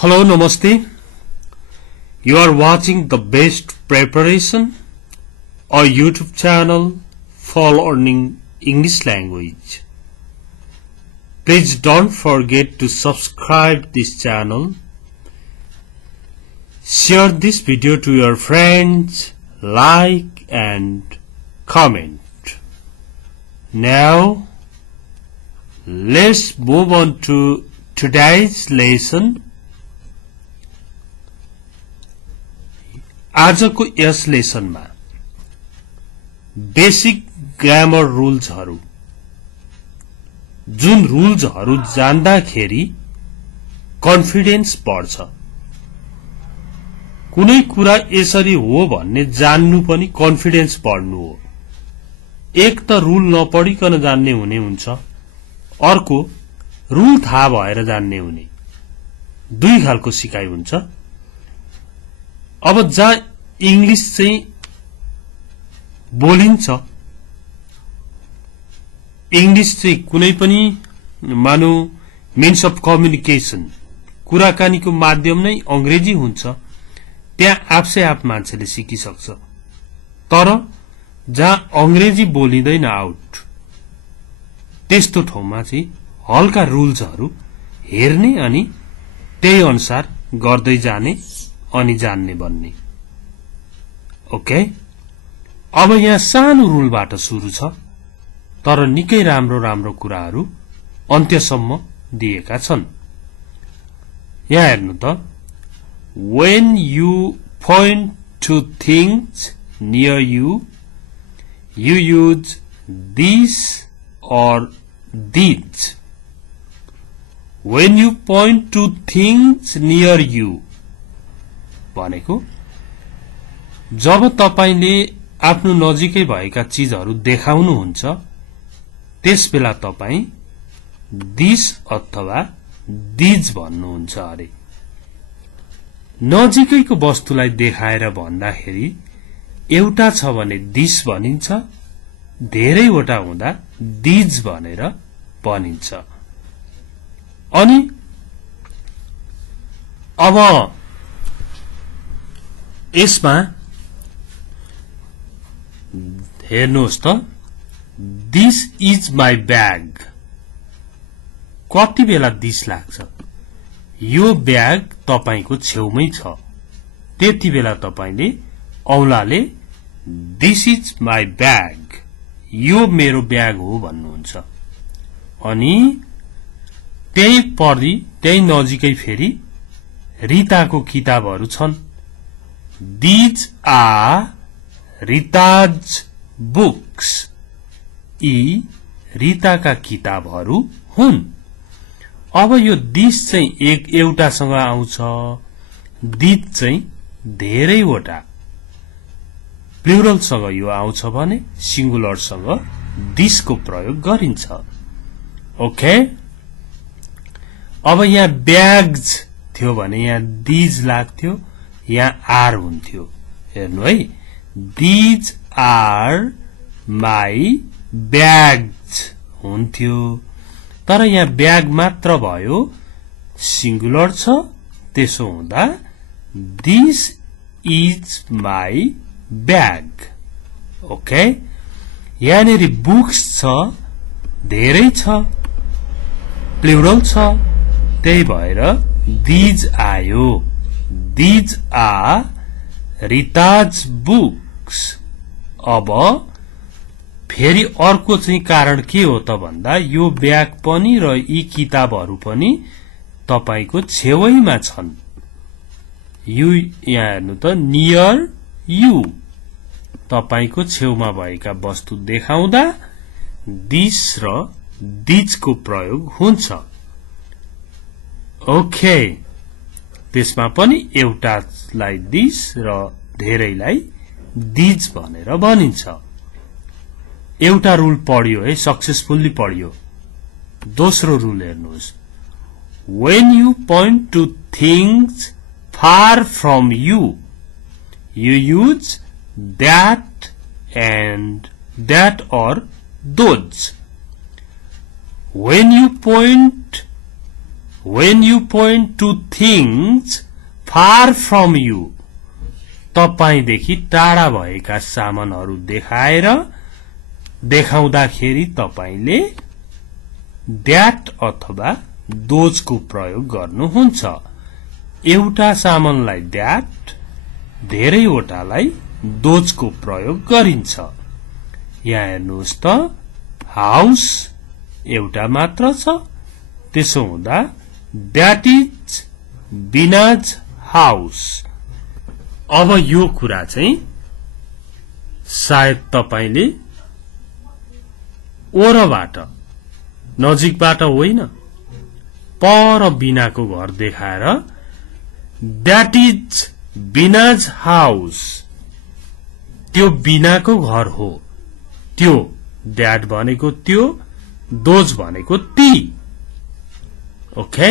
Hello, Namaste. You are watching the best preparation, a YouTube channel for learning English language. Please don't forget to subscribe this channel. Share this video to your friends, like and comment. Now, let's move on to today's lesson. आजको यस लेसनमा basic grammar रुल्सहरु जुन रुल्सहरु जान्दाखेरि confidence बढ्छ कुनै कुरा यसरी हो भन्ने जान्नु पनि कन्फिडेन्स बढ्नु हो एक त रुल नपढिकन जान्ने हुने हुन्छ अर्को रुल थाहा भएर जान्ने हुने दुई खालको सिकाइ हुन्छ अब जहाँ इंग्लिश चाहिँ बोलिन्छ इंग्लिश चाहिँ कुनै पनि मानौ मिन्स अफ कम्युनिकेसन कुराकानीको माध्यम नै अंग्रेजी हुन्छ त्यहाँ आफसे आप मान्छेले सिकिसक्छ तर जहाँ अंग्रेजी बोलिदैन आउट त्यस्तो ठाउँमा चाहिँ हल्का रुल्सहरु हेर्ने अनि त्यही अनुसार गर्दै जाने अनि जान्ने बन्ने ओके अब यहाँ सानो रुलबाट सुरु छ तर निकै राम्रो राम्रो कुराहरु अन्त्यसम्म दिएका छन् यहाँ हेर्नु त when you point to things near you you use this or these when you point to things near you भनेको जब तपाईले आफ्नो नजिकै भएका चीजहरु देखाउनुहुन्छ त्यसबेला तपाई दिस अथवा दिज भन्नुहुन्छ अरे नजिकैको वस्तुलाई देखाएर भन्दाखेरि एउटा छ भने दिस भनिन्छ धेरैवटा हुँदा दिज भनेर भनिन्छ अनि अब यसमा हेर्नुहोस् त दिस इज माई ब्याग कति बेला दिस लाग्छ यो ब्याग तपाईको छेउमै छ त्यति बेला तपाईले औलाले दिस इज माई ब्याग यो मेरो ब्याग हो भन्नुहुन्छ अनि त्यही पढी त्यही नजिकै फेरि रिताको किताबहरु छन् These are Rita's books. यी रिताका किताबहरु हुन् अब यो दिस चाहिँ एउटासँग आउँछ दिज चाहिँ धेरैवटा प्लुरलसँग यो आउँछ भने सिंगुलरसँग दिसको प्रयोग गरिन्छ ओके अब यहाँ ब्याग्स थियो भने यहाँ दिज लाग्थ्यो यहाँ आर हुन्थ्यो हेर्नु है दिज आर माई ब्याग्स हुन्थ्यो तर यहाँ ब्याग मात्र भयो सिंगुलर छ त्यसो हुँदा this is my bag okay यहाँनेरि बुक्स छ धेरै छ प्लुरल छ त्यही भएर दिज आयो These are Rita's books. अब फेरि अर्को चाहिँ कारण के हो त भन्दा यो ब्याग पनि र यी किताबहरु पनि तपाईको छेउैमा छन् यु यहाँ हेर्नु त नियर यु तपाईको छेउमा भएका वस्तु देखाउँदा दिस र दिज को प्रयोग हुन्छ ओके त्यसमा पनि एउटालाई दिस र धेरैलाई दिज भनेर भनिन्छ एउटा रुल पढ्यो है सक्सेसफुली पढ्यो दोस्रो रुल हेर्नुहोस् when you point to things far from you you use that and that or those when you point when you point to things far from you, तपाईदेखि टाढा भएका सामानहरू देखाएर देखाउँदाखेरि तपाईले that अथवा those को प्रयोग गर्नुहुन्छ। एउटा सामानलाई that, धेरैवटालाई those को प्रयोग गरिन्छ। यहाँ हेर्नुहोस् त, हाउस एउटा मात्र छ, त्यसो हुँदा that is Bina's house। अब यो कुरा चाहिँ सायद तपाईले ओरबाट नजिकबाट होइन, पर बिनाको घर देखाएर that is Bina's house, त्यो बिनाको घर हो। त्यो that भनेको त्यो, those भनेको ती। Okay,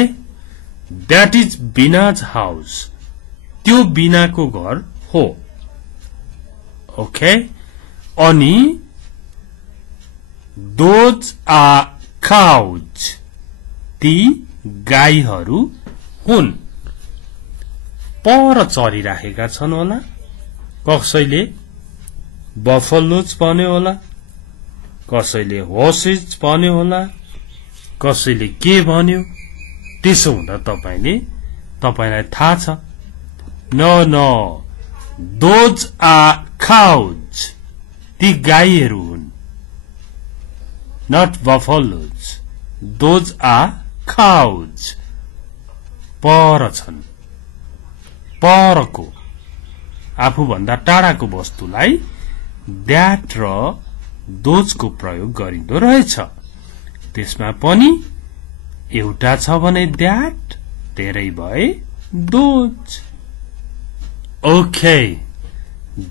that is Bina's house, त्यो बिनाको घर हो। ओके, अनि those are cows, ती गाईहरू हुन्। पर चरिराखेका छन् होला, कसैले बफलोज भन्यो होला, कसैले हर्सेस भन्यो होला, कसैले के भन्यो। त्यसो हुँदा तपाईलाई थाहा छ, न those are cows, ती गाईहरू हुन्, not buffaloes, those are cows। पर छन्, परको आफूभन्दा टाढाको वस्तुलाई that र those को प्रयोग गरिँदो रहेछ। त्यसमा पनि एउटा छ भने that, धेरै भए those। ओके,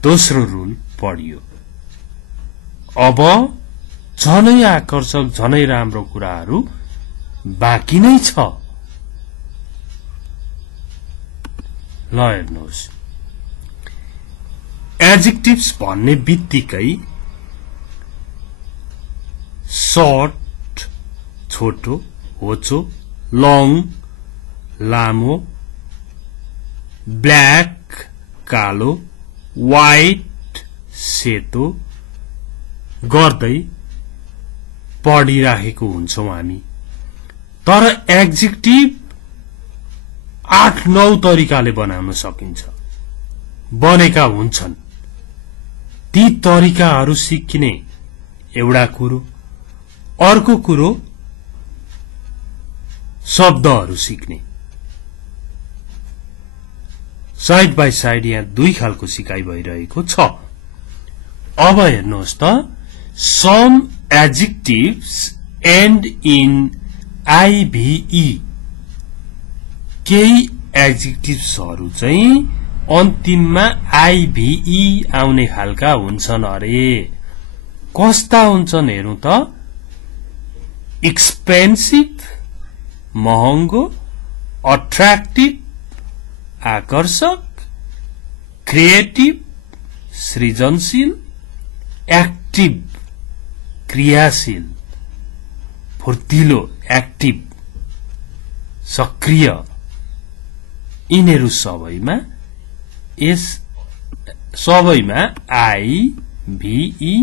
दोस्रो रुल पढियो। अब झनै आकर्षक, झनै राम्रो कुराहरू बाँकी नै छ। ल हेर्नुहोस्, एडजेक्टिभ्स भन्ने बित्तिकै सर्ट छोटो, होचो, लङ लामो, ब्ल्याक कालो, व्हाइट सेतो गर्दै पढिराखेको हुन्छौं हामी। तर एडजेक्टिभ 8-9 तरिकाले बनाउन सकिन्छ, बनेका हुन्छन्। ती तरिकाहरू सिक्ने एउटा कुरो, अर्को कुरो शब्दहरू सिक्ने। साइड बाई साइड यहाँ दुई खालको सिकाइ भइरहेको छ। अब हेर्नुहोस् त, सम एडजेक्टिभ्स एन्ड इन आईभीई, केही एडजेक्टिभ्सहरू चाहिँ अन्तिममा आईभीई आउने खालका हुन्छन् अरे। कस्ता हुन्छन् हेरौं त, एक्सपेन्सिभ महँगो, अट्र्याक्टिभ आकर्षक, क्रिएटिभ सृजनशील, एक्टिभ क्रियाशील, फुर्तिलो एक्टिभ सक्रिय। यिनीहरू सबैमा आईभीई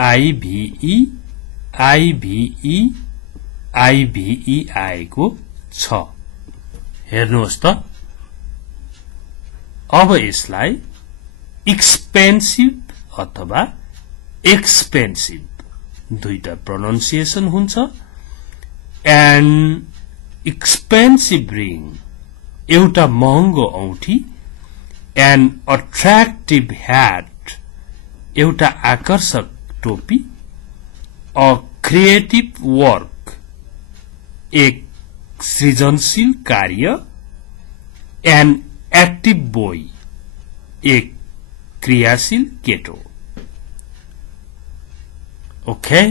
आईभीई आईभीई आईभीई आएको छ। हेर्नुहोस् त, अब यसलाई एक्सपेन्सिभ अथवा एक्सपेन्सिभ दुईटा प्रोनाउन्सिएसन हुन्छ। एन्ड एक्सपेन्सिभ रिङ एउटा महँगो औठी, एन्ड अट्र्याक्टिभ ह्याट एउटा आकर्षक टोपी, अ क्रिएटिभ वर्क एक सृजनशील कार्य, एन एक्टिभ बोय एक क्रियाशील केटो। ओके,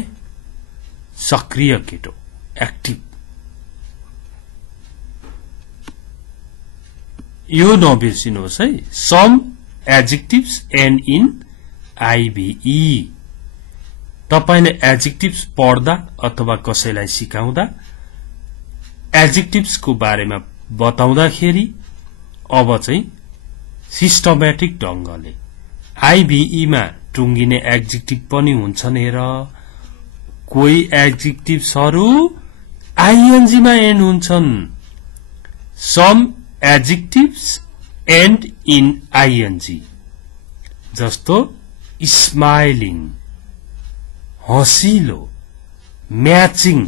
सक्रिय केटो, एक्टिभ। यो नबिर्सिनुहोस् है, सम एडजेक्टिभ्स एन्ड इन आईभीई। तपाईले एडजेक्टिभ्स पढ्दा अथवा कसैलाई सिकाउँदा एडजेक्टिभ्स को बारेमा बताउँदाखेरि अब चाहिँ सिस्टमेटिक ढंगले आईभीई मा टुंगिने एडजेक्टिभ पनि हुन्छन् हेर कोही एडजेक्टिभ्सहरु आईएनजी मा एन्ड हुन्छन् some adjectives end in ING जस्तो स्माइलिङ हँसिलो म्याचिङ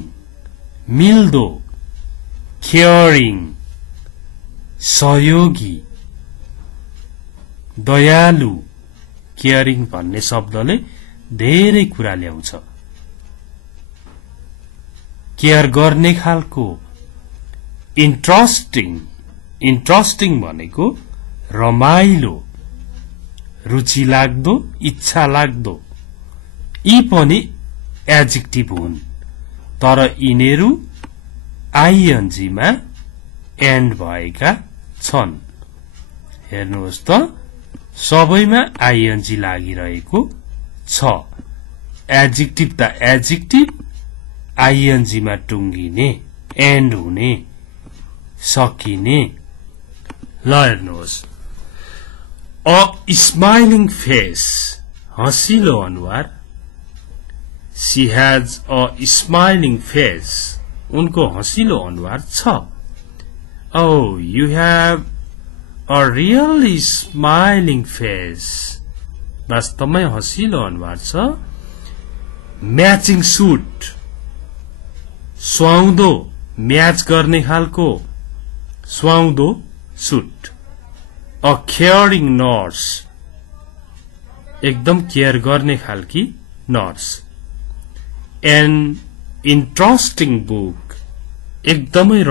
मिल्दो केयरिङ सहयोगी दयालु केयरिङ भन्ने शब्दले धेरै कुरा ल्याउँछ केयर गर्ने खालको इन्ट्रेस्टिङ भनेको रमाइलो रुचि लाग्दो इच्छा लाग्दो यी पनि एडजेक्टिभ हुन् तर यिनीहरू आईएनजी मा एन्ड भएका छन् हेर्नुहोस् त सबैमा आईएनजी लागिरहेको छ एडजेक्टिभ त एडजेक्टिभ आईएनजी मा टुंगिने एन्ड हुने सकिने ल हेर्नुहोस् अ स्माइलिङ फेस हँसिलो अनुहार she has a smiling face उनको हँसिलो अनुहार छ Oh, you have a really smiling face. वास्तवमै हँसिलो अनुहार छ म्याचिङ सूट सुहाउँदो म्याच गर्ने खालको सुहाउँदो सूट अ केयरिङ नर्स एकदम केयर गर्ने खालकी नर्स एन इन्ट्रेस्टिङ बुक एकदमै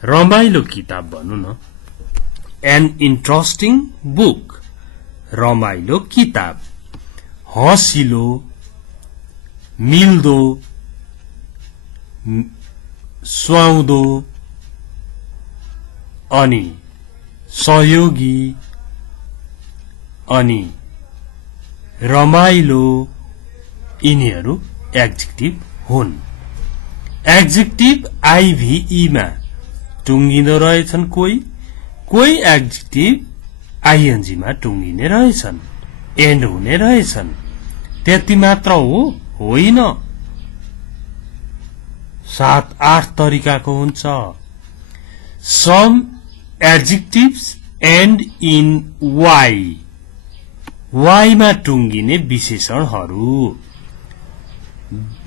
रमाइलो किताब भन्नु न एन इन्ट्रेस्टिङ बुक रमाइलो किताब हँसिलो मिल्दो सुहाउँदो अनि सहयोगी अनि रमाइलो यिनीहरू एडजेक्टिभ हुन् एडजेक्टिभ आईभीई मा टुंगिँदो रहेछन् कोही एडजेक्टिभ आईएनजी मा टुंगिने रहेछन् एन्ड हुने रहेछन् त्यति मात्र होइन 7-8 तरिकाको हुन्छ some adjectives end in Y मा टुंगिने विशेषणहरू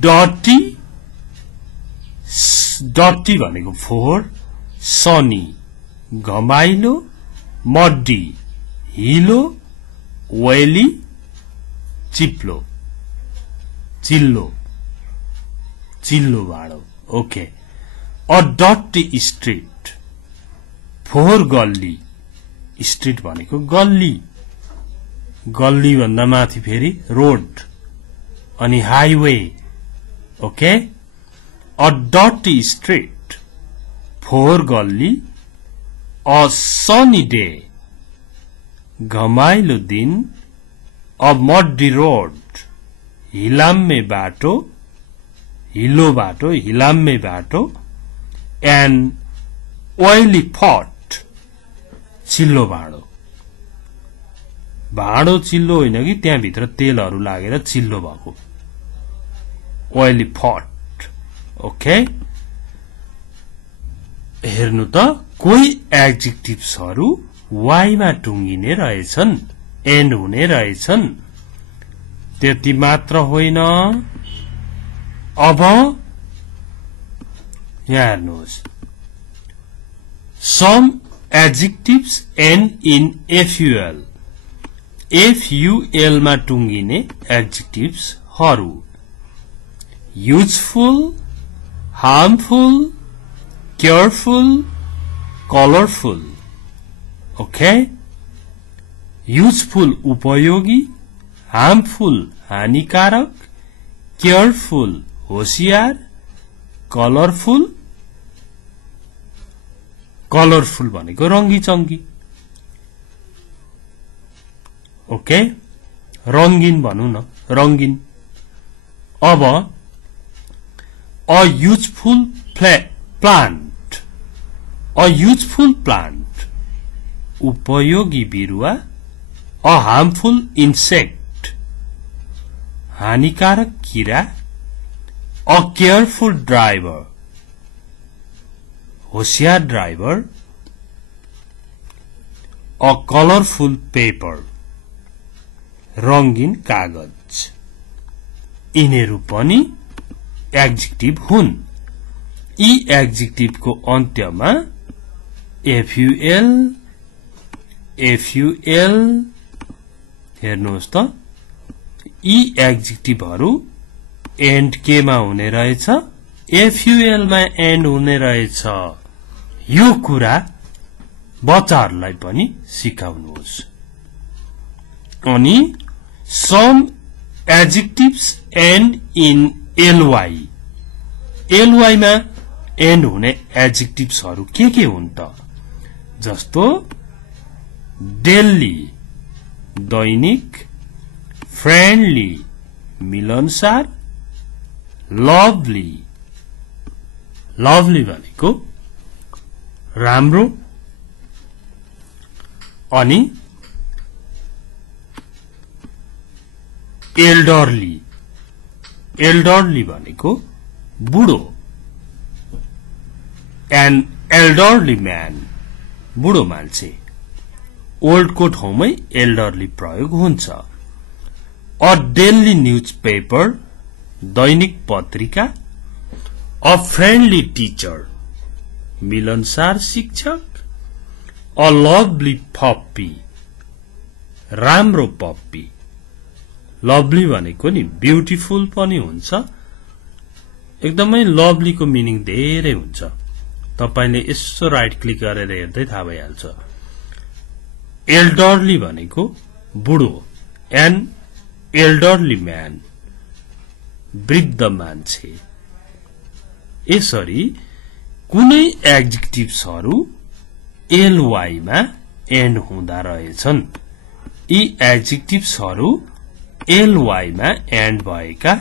डटी भनेको फोहोर सनी घमाइलो मड्डी हिलो ओइली चिप्लो चिल्लो भाडो ओके अ डटी स्ट्रीट फोहोर गल्ली स्ट्रीट भनेको गल्ली भन्दा माथि फेरि रोड अनि हाईवे ओके अ डटी स्ट्रीट फोहोर गल्ली अ सनी डे घमाइलो दिन अ मड्डी रोड हिलाम्मे बाटो हिलो बाटो हिलाम्मे बाटो एन्ड ओइली पट चिल्लो भाँडो चिल्लो होइन कि त्यहाँ भित्र तेलहरू लागेर चिल्लो भएको ओइली पट ओके हेर्नु त कोही एडजेक्टिभ्सहरू वाईमा टुंगिने रहेछन् एन्ड हुने रहेछन् त्यति मात्र होइन अब यहाँ हेर्नुहोस् some adjectives end in F U L मा टुंगिने एडजेक्टिभ्सहरू useful harmful careful colourful okay useful उपयोगी हार्मफुल हानिकारक केयरफुल होशियार कलरफुल भनेको रंगी चंगी ओके रंगीन भनौं न रंगीन अब a useful plant, a useful plant, उपयोगी बिरुवा, a harmful insect, हानिकारक कीरा, a careful driver, होशियार ड्राइभर, a colorful paper, रंगीन कागज। यिनीहरू पनि एडजेक्टिभ हुन्। यी एडजेक्टिभ को अन्त्यमा एफयुएल हेर्नुहोस् त, यी एडजेक्टिभहरू एन्ड के मा हुने रहेछ, एफयुएल मा एन्ड हुने रहेछ। यो कुरा बच्चाहरूलाई पनि सिकाउनुहोस्। अनि some adjectives end in ly, ly मा एन्ड हुने एडजेक्टिभ्सहरू के हुन् त, जस्तो डेली दैनिक, फ्रेन्डली मिलनसार, लभली भनेको राम्रो, अनि एल्डरली भनेको बुढो, एन एल्डरली म्यान बुढो मान्छे। ओल्ड को ठाउँमै एल्डरली प्रयोग हुन्छ। अ डेली न्यूज पेपर दैनिक पत्रिका, अ फ्रेन्डली टीचर मिलनसार शिक्षक, अ लभली पप्पी राम्रो पप्पी। लभली भनेको नि ब्युटिफुल पनि हुन्छ, एकदमै लभली को मिनिङ धेरै हुन्छ। तपाईले यसो राइट क्लिक गरेर हेर्दै थाहा भइहाल्छ। एल्डरली भनेको बुढो, एन एल्डरली म्यान वृद्ध मान्छे। यसरी कुनै एडजेक्टिभ्सहरू ly मा एन्ड हुँदा रहेछन्। यी एडजेक्टिभ्सहरू ly मा एन्ड भएका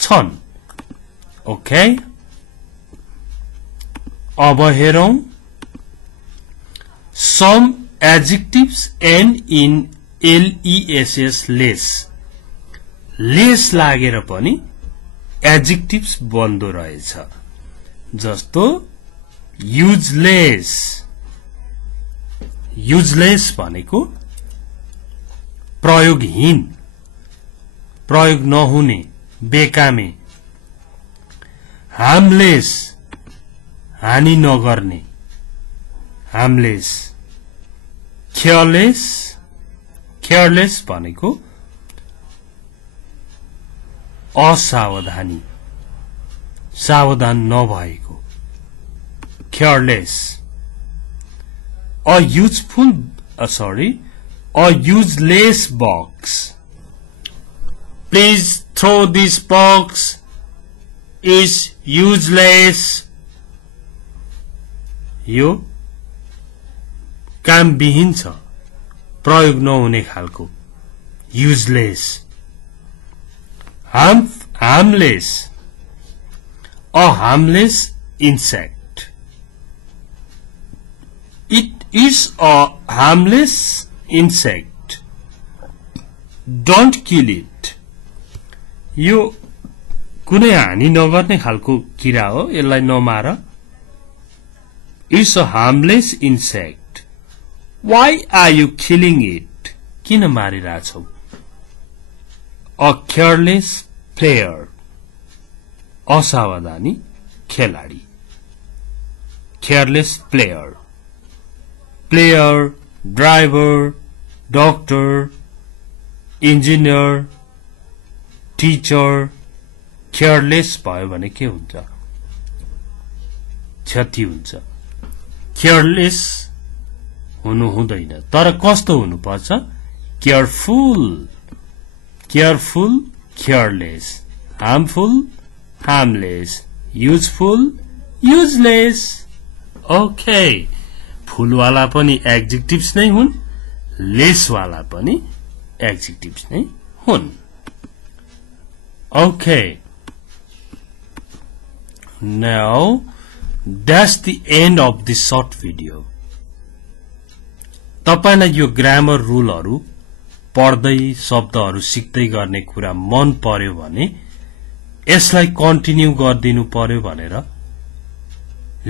छन्। ओके, अब हेरौं some adjectives end in less. Less लागेर पनि एडजेक्टिभ्स बन्दो रहेछ, जस्तो युजलेस। युजलेस भनेको प्रयोगहीन, प्रयोग नहुने, बेकामे। हार्मलेस हानि नगर्ने, हार्मलेस। केयरलेस भनेको असावधानी, सावधान नभएको, careless. A useless box. Please throw this box is useless. यो काम विहीन छ, प्रयोग नहुने खालको, useless. Harmless. A harmless insect. It is a harmless insect. Don't kill it. यो कुनै हानि नगर्ने खालको किरा हो, यसलाई नमार। It's a harmless insect. Why are you killing it? किन मारिरहेछौ? A careless player. असावधानी खेलाडी, careless player. Player, driver, doctor, engineer, teacher, careless भयो भने के हुन्छ? क्षति हुन्छ। केयरलेस हुनु हुँदैन, तर कस्तो हुनुपर्छ? Careful, careless, harmful, harmless, useful, useless. Okay, फुलवाला पनि एडजेक्टिभ्स नै हुन्, लेसवाला पनि एडजेक्टिभ्स नै हुन्। Okay, Now, that's the end of this short video. तपाईलाई यो ग्रामर रुलहरु पढ्दै शब्दहरु सिक्दै गर्ने कुरा मन पर्यो भने यसलाई कन्टिन्यू गर्दिनु पर्यो भनेर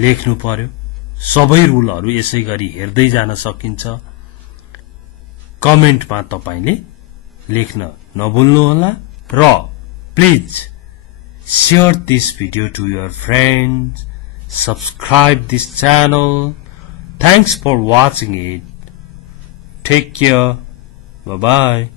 लेख्नु पर्यो। सबै रुलहरु यसैगरी हेर्दै जान सकिन्छ। कमेन्टमा तपाईले लेख्न नभुल्नु होला र please share this video to your friends, subscribe this channel. Thanks for watching it. Take care. Bye bye.